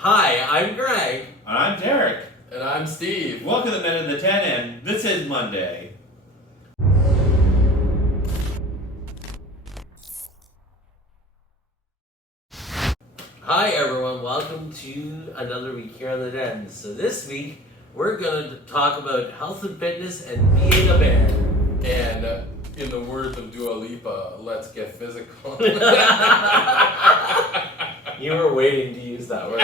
Hi, I'm Greg. And I'm Derek. And I'm Steve. Welcome to Men in the 10, and this is Monday. Hi everyone, welcome to another week here on the Den. So this week, we're going to talk about health and fitness and being a bear. And in the words of Dua Lipa, let's get physical. You were waiting to use that word.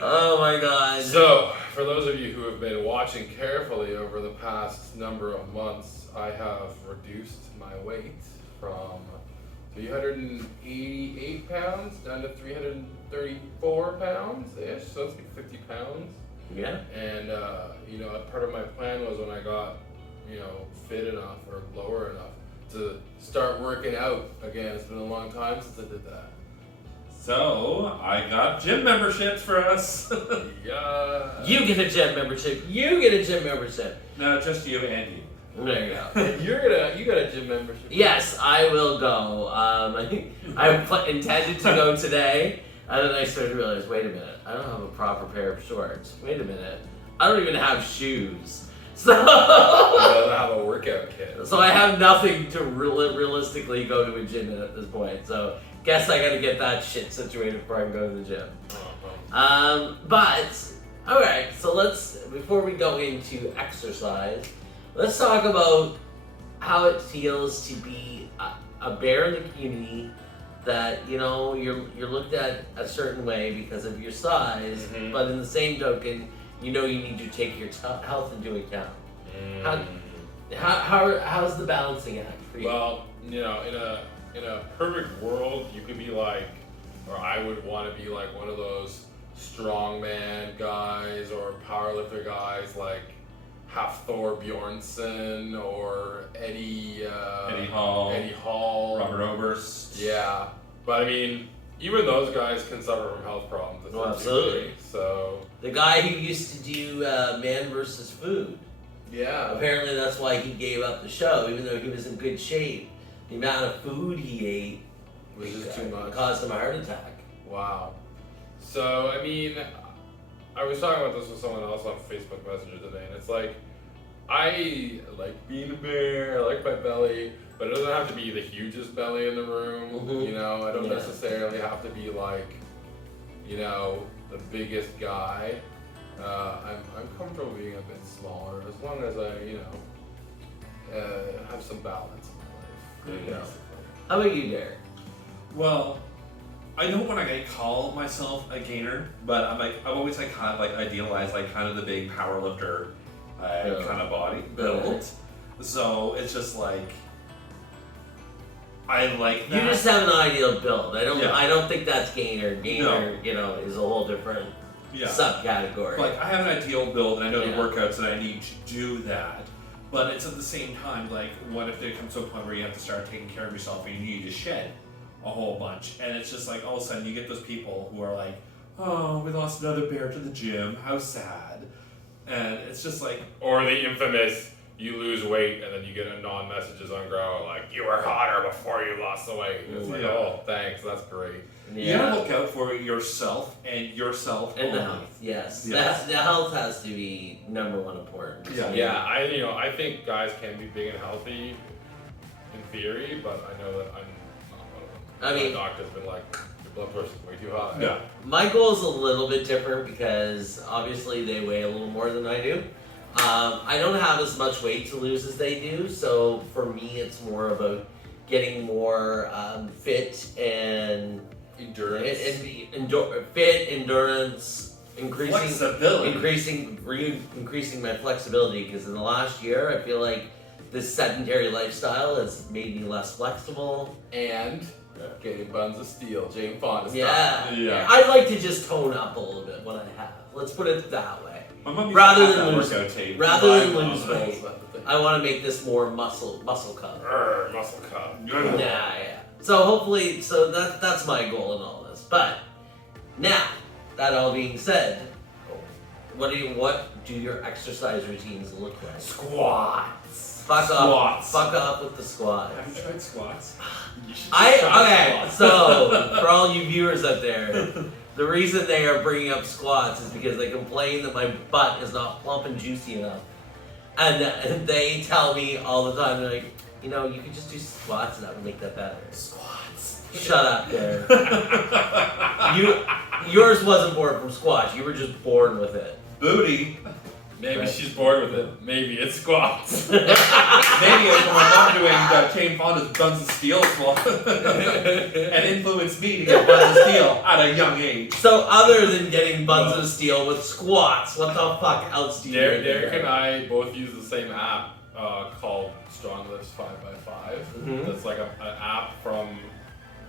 Oh my god. So, for those of you who have been watching carefully over the past number of months, I have reduced my weight from 388 pounds down to 334 pounds-ish, so it's like 50 pounds. Yeah. And, part of my plan was when I got, fit enough or lower enough to start working out again. It's been a long time since I did that. So, I got gym memberships for us. Yeah. You get a gym membership. You get a gym membership. No, just you and you. There you go. You got a gym membership. Yes, I will go. I intended to go today, and then I started to realize, wait a minute, I don't have a proper pair of shorts. Wait a minute, I don't even have shoes. So, He doesn't have a workout kit. so I have nothing to realistically go to a gym in at this point. So, guess I gotta get that shit situated before I can go to the gym. But, alright, so before we go into exercise, let's talk about how it feels to be a bear in the community that, you're looked at a certain way because of your size, Mhm. but in the same token, you need to take your health into account. How's the balancing act for you? Well, in a perfect world, you could be like, or I would want to be like one of those strongman guys or powerlifter guys like Hafthor Bjornsson or Eddie Hall, Robert Oberst. Yeah, but I mean, even those guys can suffer from health problems. Oh, absolutely. essentially. So The guy who used to do Man vs. Food, yeah, apparently that's why he gave up the show, even though he was in good shape. The amount of food he ate was just too much. caused him a heart attack. Wow. So, I mean, I was talking about this with someone else on Facebook Messenger today, and it's like, I like being a bear, I like my belly, but it doesn't have to be the hugest belly in the room, Mhm. I don't Yeah. necessarily have to be like, the biggest guy. I'm comfortable being a bit smaller, as long as I, have some balance in my life. basically. How about you, Derek? Well, I know when I call myself a gainer, but I've always kind of idealized kind of the big power lifter kind of body build. So it's just I like that. You just have an ideal build. I Yeah. don't think that's gainer. Gainer, is a whole different Yeah. subcategory. I have an ideal build, and I know Yeah. the workouts that I need to do that. But it's at the same time, what if there comes to a point where you have to start taking care of yourself and you need to shed a whole bunch? And it's just all of a sudden you get those people who are like, oh, we lost another bear to the gym, how sad. And it's just Or the infamous, you lose weight and then you get anon messages on Grow like, you were hotter before you lost the weight. It's like, Yeah. oh, thanks, that's great. you gotta look out for yourself and yourself And the only. health, yes. Yes. The health has to be number one important. Yeah. Yeah, I think guys can be big and healthy in theory, but I know that I'm not one of them. I mean- my doctor's been like, your blood pressure's way too high. Yeah. My goal is a little bit different because obviously they weigh a little more than I do. I don't have as much weight to lose as they do, so for me it's more about getting more fit and Endurance. fit, endurance, Flexibility. increasing my flexibility, because in the last year I feel like this sedentary lifestyle has made me less flexible. And getting buns of steel, Jane Fonda style. Yeah. I'd like to just tone up a little bit what I have. Let's put it that way. My mom used to Rather have than that lose- workout tape. rather than My lose mom- weight. I want to make this more muscle cup. Muscle cup. Yeah. So hopefully, that's my goal in all this. But now, that all being said, What do your exercise routines look like? Squats. Fuck Squats. off. Fuck off with the squats. Have you tried squats? You should try Okay, squats. so for all you viewers out there, the reason they are bringing up squats is because they complain that my butt is not plump and juicy enough. And they tell me all the time, they're like, you know, you could just do squats and that would make that better. Squats. Shut up, there. Yours wasn't born from squats. You were just born with it. Booty. Maybe Right. she's bored with it. Maybe it's squats. Maybe it's from my mom doing Jane Fonda's Buns of Steel squat and influenced me to get Buns of Steel at a young age. So other than getting buns of steel with squats, what the fuck else do you do? Derek and I both use the same app called Strong Lifts 5x5. Mhm. That's like an app from,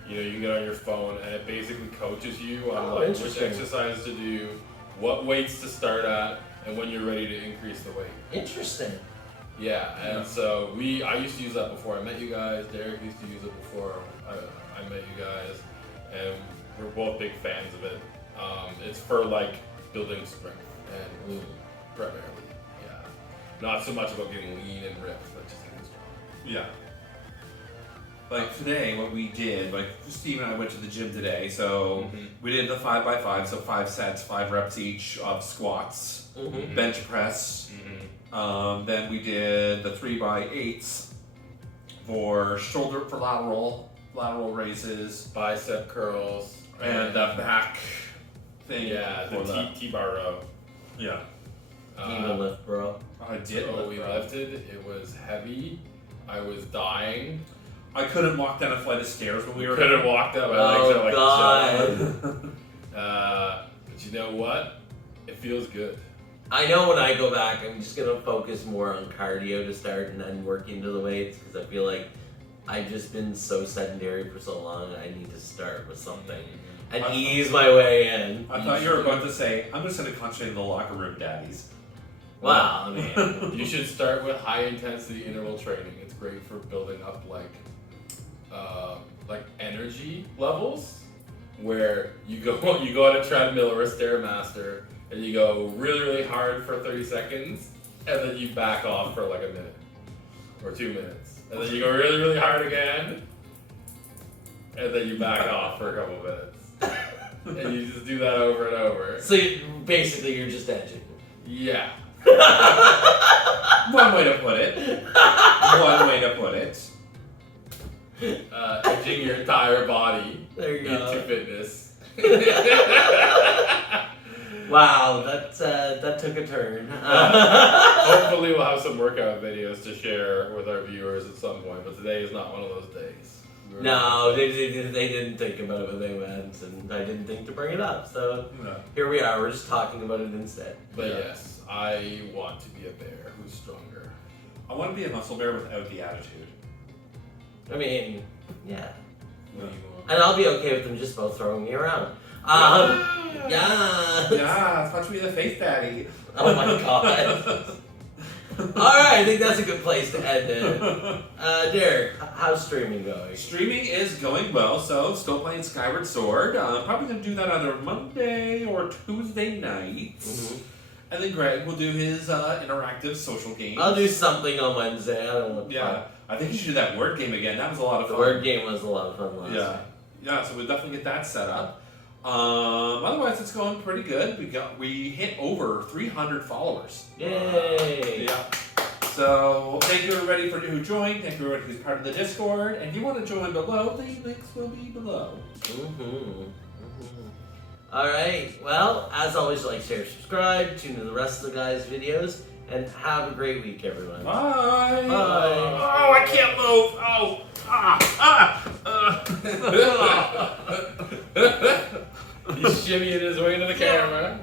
you can get on your phone, and it basically coaches you on Oh, like which interesting. exercise to do, what weights to start at, and when you're ready to increase the weight. Interesting. Yeah, and so I used to use that before I met you guys. Derek used to use it before I met you guys, and we're both big fans of it. It's for like building strength and primarily, yeah. Not so much about getting lean and ripped, but just getting strong. Yeah. Like today, what we did, like Steve and I went to the gym today, so we did the 5x5, so 5 sets, 5 reps each of squats, Mm-hmm. bench press. Then we did the 3x8s for lateral raises, Bicep curls and the back thing. yeah, for the T-bar row. Yeah. Even lift, bro. I did. So lift, we bro. lifted. It was heavy. I was dying. I couldn't walk down a flight of stairs when we were Couldn't walk down. My legs are Oh like god. but you know what? It feels good. I know when I go back, I'm just gonna focus more on cardio to start and then work into the weights because I feel like I've just been so sedentary for so long. I need to start with something and ease my way in. I thought you were about to say, I'm just going to concentrate on the locker room daddies. Wow, I mean, You should start with high intensity interval training. It's great for building up like energy levels, where you go on a treadmill or a stairmaster and you go really really hard for 30 seconds and then you back off for like a minute or 2 minutes and then you go really really hard again and then you back off for a couple minutes and you just do that over and over. so basically you're just edging. Yeah. One way to put it. One way to put it. Edging your entire body There you into go. fitness. Wow, that took a turn. Hopefully we'll have some workout videos to share with our viewers at some point, but today is not one of those days. No, they didn't think about it when they went, and I didn't think to bring it up. So here we are. We're just talking about it instead. But yes, I want to be a bear who's stronger. I want to be a muscle bear without the attitude. I mean, yeah, What do you want? and I'll be okay with them just both throwing me around. Yeah. Yeah, touch me in the face, daddy. Oh my god. All right, I think that's a good place to end it. Derek, how's streaming going? Streaming is going well, so still playing Skyward Sword. Probably going to do that either Monday or Tuesday nights. Mhm. And then Greg will do his interactive social game. I'll do something on Wednesday. I don't know what. Yeah, I think you should do that word game again. That was a lot of The fun. word game was a lot of fun last Yeah, time. yeah. So we'll definitely get that set up. Otherwise, it's going pretty good. We hit over 300 followers. Yay! Yeah. So thank you everybody who joined. Thank you everybody who's part of the Discord. And if you want to join below, the links will be below. All right. Well, as always, like, share, subscribe, tune in to the rest of the guys' videos, and have a great week, everyone. Bye. Bye. Oh, I can't move. Oh. He's shimmying his way to the camera.